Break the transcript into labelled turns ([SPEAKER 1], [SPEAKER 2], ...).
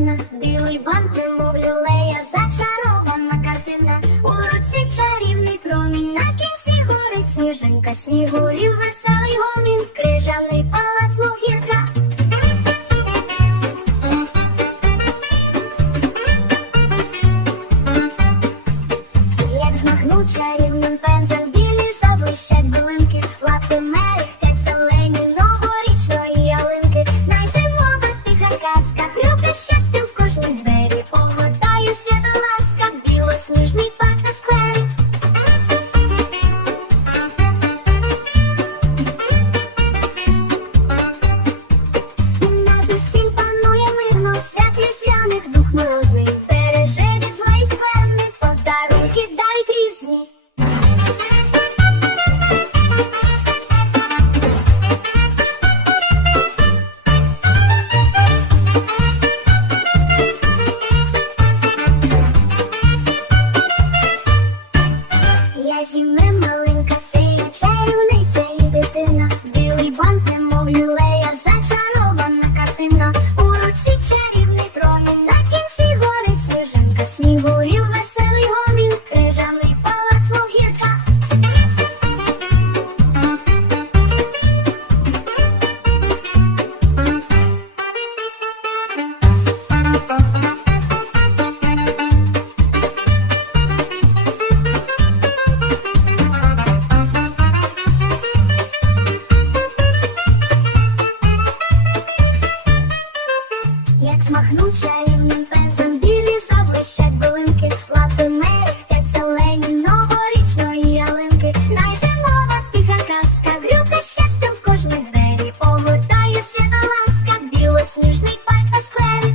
[SPEAKER 1] дитина, білий бант, немов люлея, зачарована картина, у руці чарівний промінь, на кінці горить сніжинка, снігурів весна. білі заблищать билинки, лапи мерехтять зелені новорічної ялинки, найзимова тиха казка, грюка щастям в кожних двері, Повертає свята ласка, білосніжний парк на сквері.